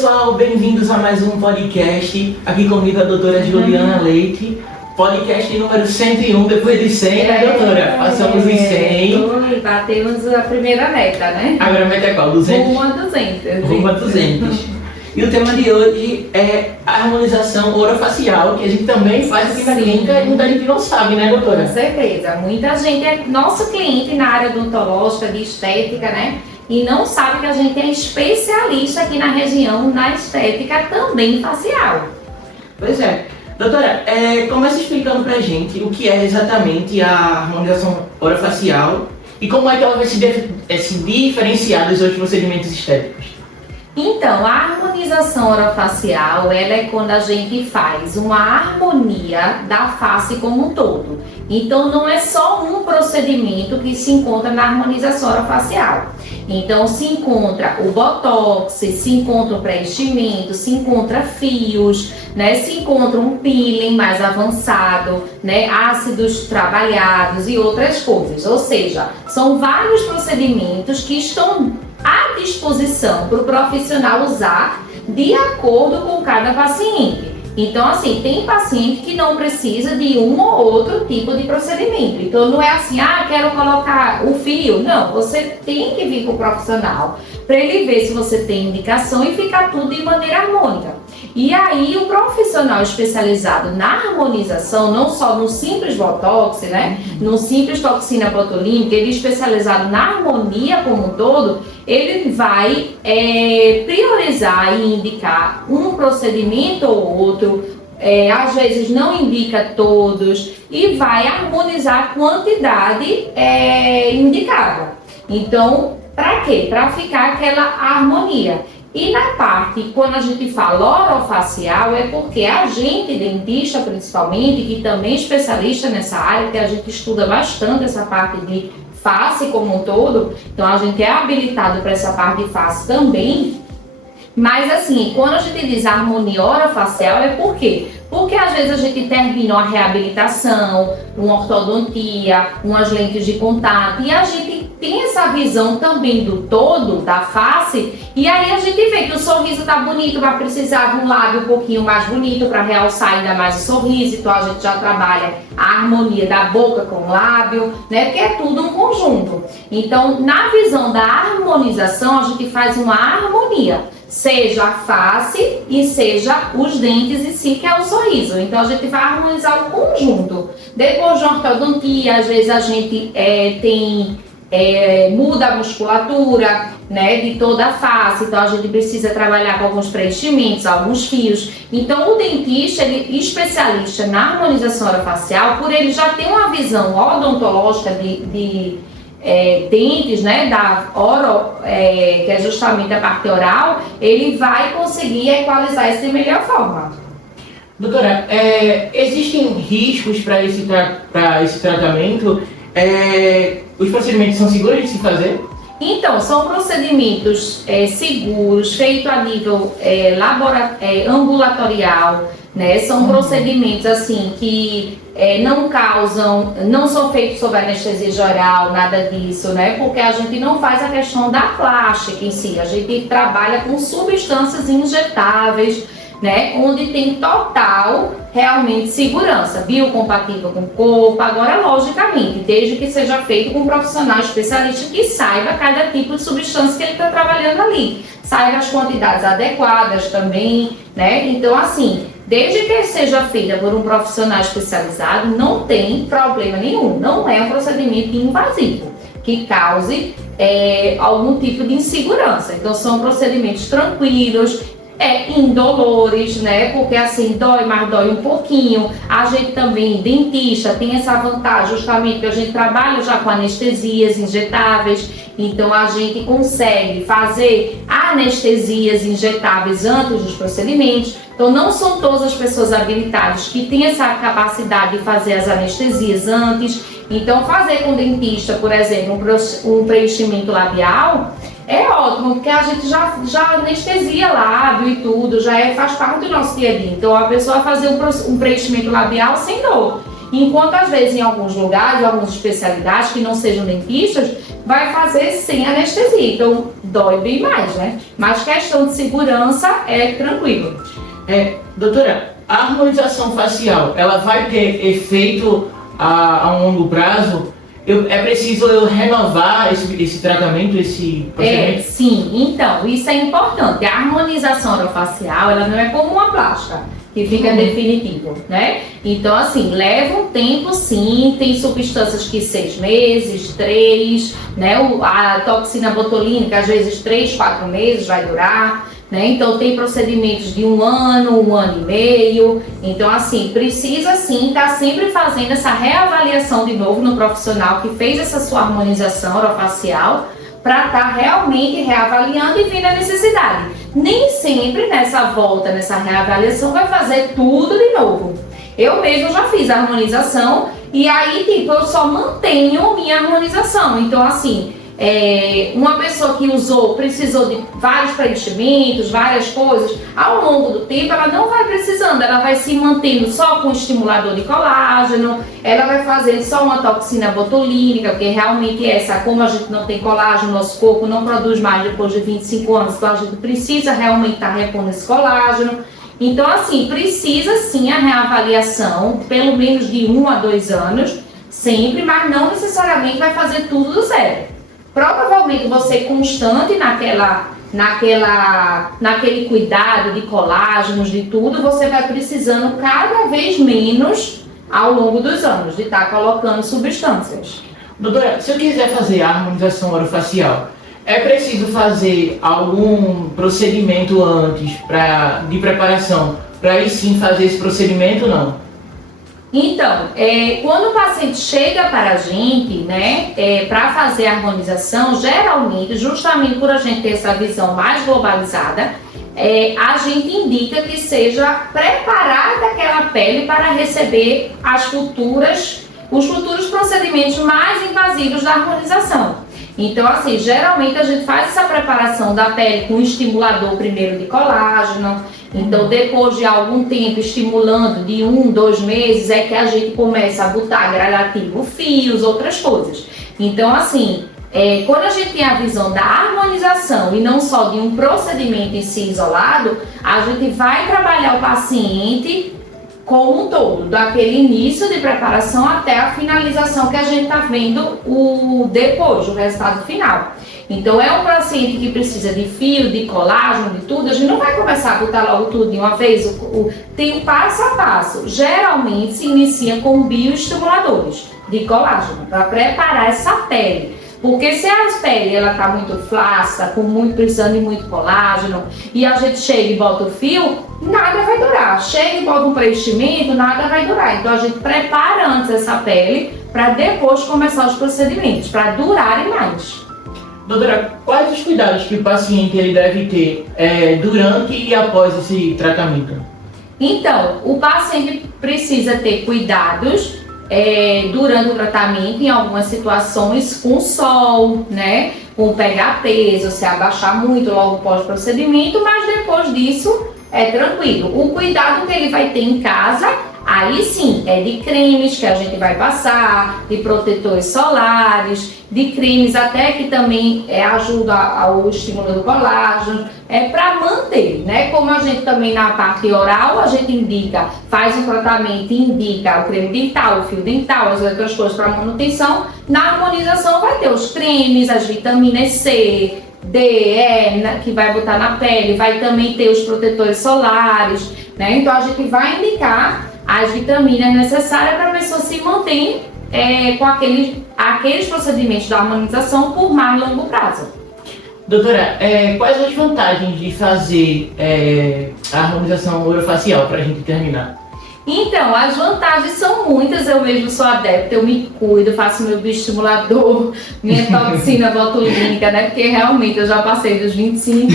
pessoal, bem-vindos a mais um podcast, aqui comigo a doutora Juliana Leite, podcast número 101, depois de 100, né doutora? Passamos os 100. Batemos a primeira meta, né? Agora a meta é qual? 200? Rumo a 200. Rumo a 200. E o tema de hoje é a harmonização orofacial, que a gente também faz aqui na clínica e muita gente não sabe, né doutora? Com certeza, muita gente é nosso cliente na área odontológica, de estética, né? E não sabe que a gente é especialista aqui na região, na estética também facial. Pois é. Doutora, comece explicando pra gente o que é exatamente a harmonização orofacial e como é que ela vai se diferenciar dos outros procedimentos estéticos. Então, a harmonização orofacial, ela é quando a gente faz uma harmonia da face como um todo. Então, não é só um procedimento que se encontra na harmonização orofacial. Então, se encontra o botox, se encontra o preenchimento, se encontra fios, né? Se encontra um peeling mais avançado, né? Ácidos trabalhados e outras coisas. Ou seja, são vários procedimentos que estão à disposição para o profissional usar de acordo com cada paciente. Então, assim, tem paciente que não precisa de um ou outro tipo de procedimento. Então, não é assim, quero colocar o fio. Não, você tem que vir para o profissional para ele ver se você tem indicação e ficar tudo de maneira harmônica. E aí, o profissional especializado na harmonização, não só no simples botox, né? No simples toxina botulínica, ele especializado na harmonia como um todo, ele vai priorizar e indicar um procedimento ou outro, às vezes não indica todos, e vai harmonizar a quantidade indicada. Então, para quê? Para ficar aquela harmonia. E na parte, quando a gente fala orofacial, é porque a gente, dentista principalmente, que também é especialista nessa área, que a gente estuda bastante essa parte de face como um todo, então a gente é habilitado para essa parte de face também. Mas assim, quando a gente diz harmonia orofacial, é por quê? Porque às vezes a gente termina uma reabilitação, uma ortodontia, umas lentes de contato, e a gente tem essa visão também do todo, da face, e aí a gente vê que o sorriso tá bonito, vai precisar de um lábio um pouquinho mais bonito para realçar ainda mais o sorriso, então a gente já trabalha a harmonia da boca com o lábio, né, porque é tudo um conjunto. Então, na visão da harmonização, a gente faz uma harmonia, seja a face e seja os dentes em si, que é o sorriso. Então, a gente vai harmonizar o conjunto. Depois de uma ortodontia, às vezes a gente muda a musculatura, né, de toda a face, então a gente precisa trabalhar com alguns preenchimentos, alguns fios. Então o dentista, ele especialista na harmonização orofacial, por ele já ter uma visão odontológica de dentes, né, da que é justamente a parte oral, ele vai conseguir equalizar isso de melhor forma. Doutora, existem riscos para esse tratamento? Os procedimentos são seguros de se fazer? Então, são procedimentos seguros, feitos a nível ambulatorial, né? São procedimentos assim que não são feitos sob anestesia geral, nada disso, né? Porque a gente não faz a questão da plástica em si, a gente trabalha com substâncias injetáveis, né, onde tem total, realmente, segurança, biocompatível com o corpo. Agora, logicamente, desde que seja feito com um profissional especialista que saiba cada tipo de substância que ele está trabalhando ali, saiba as quantidades adequadas também, né, então assim, desde que seja feita por um profissional especializado, não tem problema nenhum, não é um procedimento invasivo que cause algum tipo de insegurança. Então, são procedimentos tranquilos, indolores, né? Porque assim, dói, mas dói um pouquinho. A gente também, dentista, tem essa vantagem justamente que a gente trabalha já com anestesias injetáveis, então a gente consegue fazer anestesias injetáveis antes dos procedimentos. Então não são todas as pessoas habilitadas que têm essa capacidade de fazer as anestesias antes. Então fazer com o dentista, por exemplo, um preenchimento labial, é ótimo, porque a gente já anestesia lábio e tudo, faz parte do nosso dia a dia. Então a pessoa vai fazer um preenchimento labial sem dor. Enquanto às vezes em alguns lugares, em algumas especialidades que não sejam dentistas, vai fazer sem anestesia, então dói bem mais, né? Mas questão de segurança é tranquilo. Doutora, a harmonização facial, ela vai ter efeito a um longo prazo? É preciso eu renovar esse tratamento, esse procedimento? Sim, então, isso é importante. A harmonização orofacial, ela não é como uma plástica, que fica definitivo, né? Então, assim, leva um tempo sim, tem substâncias que 6 meses, 3, né? A toxina botulínica, às vezes 3, 4 meses vai durar, né? Então, tem procedimentos de 1 ano, 1 ano e meio. Então, assim, precisa sim estar sempre fazendo essa reavaliação de novo no profissional que fez essa sua harmonização orofacial, para estar realmente reavaliando e vendo a necessidade. Nem sempre nessa volta, nessa reavaliação, vai fazer tudo de novo. Eu mesma já fiz a harmonização e aí, tipo, eu só mantenho minha harmonização. Então, assim, uma pessoa que precisou de vários preenchimentos, várias coisas, ao longo do tempo ela não vai precisando, ela vai se mantendo só com estimulador de colágeno, ela vai fazendo só uma toxina botulínica, porque realmente como a gente não tem colágeno, nosso corpo não produz mais depois de 25 anos, então a gente precisa realmente estar repondo esse colágeno. Então, assim, precisa sim a reavaliação, pelo menos de 1 a 2 anos, sempre, mas não necessariamente vai fazer tudo do zero. Provavelmente você constante naquele cuidado de colágenos, de tudo, você vai precisando cada vez menos ao longo dos anos de estar colocando substâncias. Doutora, se eu quiser fazer a harmonização orofacial, é preciso fazer algum procedimento antes de preparação para aí sim fazer esse procedimento ou não? Então, quando o paciente chega para a gente, né, para fazer a harmonização, geralmente, justamente por a gente ter essa visão mais globalizada, a gente indica que seja preparada aquela pele para receber os futuros procedimentos mais invasivos da harmonização. Então, assim, geralmente a gente faz essa preparação da pele com um estimulador primeiro de colágeno. Então, depois de algum tempo estimulando, de 1, 2 meses, é que a gente começa a botar gradativo fios, outras coisas. Então, assim, quando a gente tem a visão da harmonização e não só de um procedimento em si isolado, a gente vai trabalhar o paciente como um todo, daquele início de preparação até a finalização que a gente está vendo depois, o resultado final. Então, é um paciente que precisa de fio, de colágeno, de tudo, a gente não vai começar a botar logo tudo de uma vez, tem um passo a passo. Geralmente se inicia com bioestimuladores de colágeno, para preparar essa pele. Porque se a pele está muito flácida, precisando de muito colágeno, e a gente chega e bota o fio, nada vai durar. Chega e bota um preenchimento, nada vai durar. Então a gente prepara antes essa pele para depois começar os procedimentos, para durarem mais. Doutora, quais os cuidados que o paciente ele deve ter durante e após esse tratamento? Então, o paciente precisa ter cuidados durante o tratamento, em algumas situações, com sol, né? Com pegar peso, se abaixar muito logo pós-procedimento, mas depois disso é tranquilo. O cuidado que ele vai ter em casa, aí sim, é de cremes que a gente vai passar, de protetores solares, de cremes até que também ajuda ao estímulo do colágeno, para manter, né? Como a gente também na parte oral, a gente indica, faz um tratamento, indica o creme dental, o fio dental, as outras coisas para manutenção, na harmonização vai ter os cremes, as vitaminas C, D, E, que vai botar na pele, vai também ter os protetores solares, né? Então a gente vai indicar as vitaminas necessárias para a pessoa se manter com aqueles procedimentos da harmonização por mais longo prazo. Doutora, quais as vantagens de fazer a harmonização orofacial para a gente terminar? Então, as vantagens são muitas, eu mesmo sou adepta, eu me cuido, faço meu bioestimulador, minha toxina botulínica, né? Porque realmente eu já passei dos 25,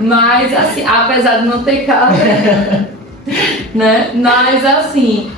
mas assim, apesar de não ter casa, né? Mas assim,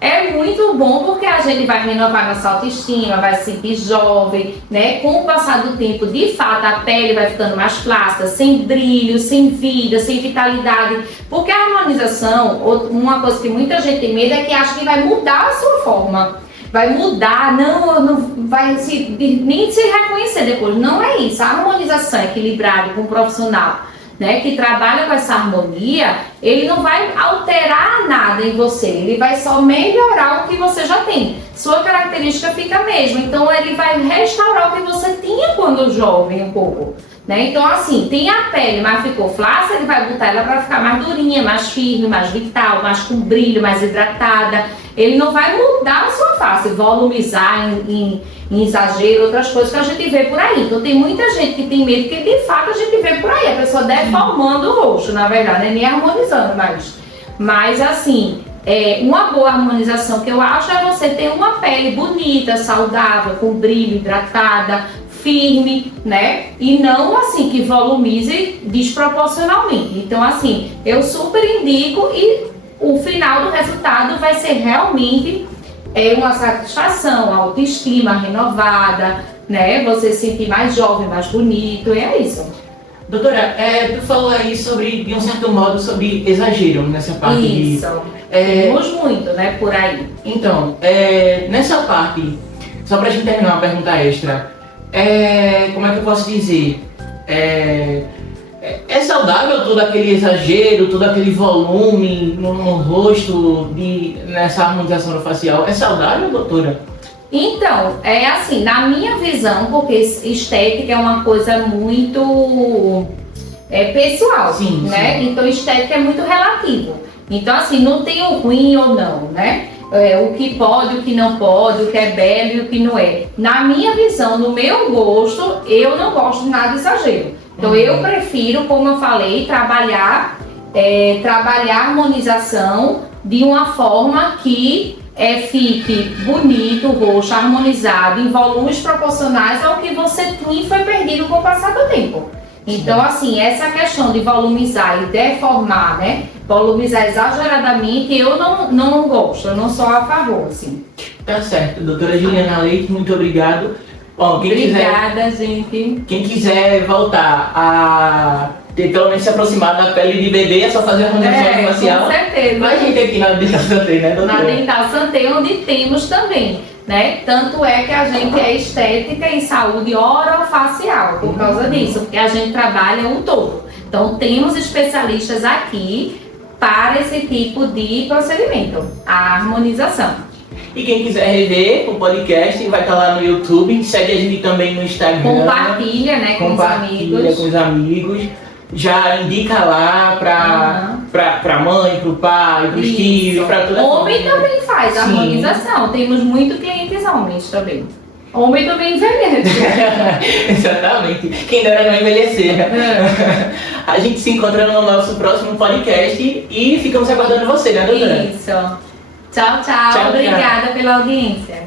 é muito bom porque a gente vai renovar nossa autoestima, vai se sentir jovem, né? Com o passar do tempo, de fato, a pele vai ficando mais flácida, sem brilho, sem vida, sem vitalidade. Porque a harmonização, uma coisa que muita gente tem medo é que acha que vai mudar a sua forma. Vai mudar, não vai nem se reconhecer depois. Não é isso. A harmonização equilibrada com um profissional, né, que trabalha com essa harmonia, ele não vai alterar nada em você, ele vai só melhorar o que você já tem. Sua característica fica a mesma, então ele vai restaurar o que você tinha quando jovem um pouco. Né? Então assim, tem a pele, mas ficou flácida, ele vai botar ela para ficar mais durinha, mais firme, mais vital, mais com brilho, mais hidratada. Ele não vai mudar a sua face, volumizar em exagero, outras coisas que a gente vê por aí. Então tem muita gente que tem medo, que de fato a gente vê por aí, a pessoa deformando o rosto, na verdade, né? Nem harmonizando mais. Mas assim, uma boa harmonização que eu acho é você ter uma pele bonita, saudável, com brilho, hidratada, firme, né? E não assim que volumize desproporcionalmente. Então assim, eu super indico e o final do resultado vai ser realmente uma satisfação, autoestima renovada, né? Você se sentir mais jovem, mais bonito, é isso. Doutora, tu falou aí sobre, de um certo modo, sobre exagero nessa parte. Isso, temos muito, né, por aí. Então, nessa parte, só pra gente terminar uma pergunta extra, como é que eu posso dizer? É saudável todo aquele exagero, todo aquele volume no rosto, nessa harmonização orofacial? É saudável, doutora? Então, é assim, na minha visão, porque estética é uma coisa muito pessoal, sim, né? Sim. Então, estética é muito relativo. Então, assim, não tem o ruim ou não, né? O que pode, o que não pode, o que é belo e o que não é. Na minha visão, no meu gosto, eu não gosto de nada de exagero. Então eu prefiro, como eu falei, trabalhar a harmonização de uma forma que fique bonito, o rosto harmonizado, em volumes proporcionais ao que você tinha e foi perdido com o passar do tempo. Então assim, essa questão de volumizar e deformar, né? Volumizar exageradamente, eu não gosto, eu não sou a favor, assim. Tá certo, doutora Juliana Leite, muito obrigado. Bom, Obrigada, gente. Quem quiser voltar a ter, pelo menos se aproximar da pele de bebê, é só fazer a harmonização facial. Com certeza. A gente aqui na Dental Santé, né, doutora? Na Dental Santé, onde temos também, né? Tanto é que a gente é estética em saúde orofacial, por causa disso, porque a gente trabalha o todo. Então, temos especialistas aqui para esse tipo de procedimento, a harmonização. E quem quiser rever o podcast vai estar lá no YouTube, segue a gente também no Instagram. Compartilha, né, com os amigos. Já indica lá pra mãe, pro pai, pros tios, pra toda a Homem também faz a harmonização, temos muitos clientes homens também. Homem também envelhece. Exatamente, quem dera não envelhecer. A gente se encontra no nosso próximo podcast e ficamos aguardando você, né, doutora? Isso. Tchau, tchau. Obrigada pela audiência.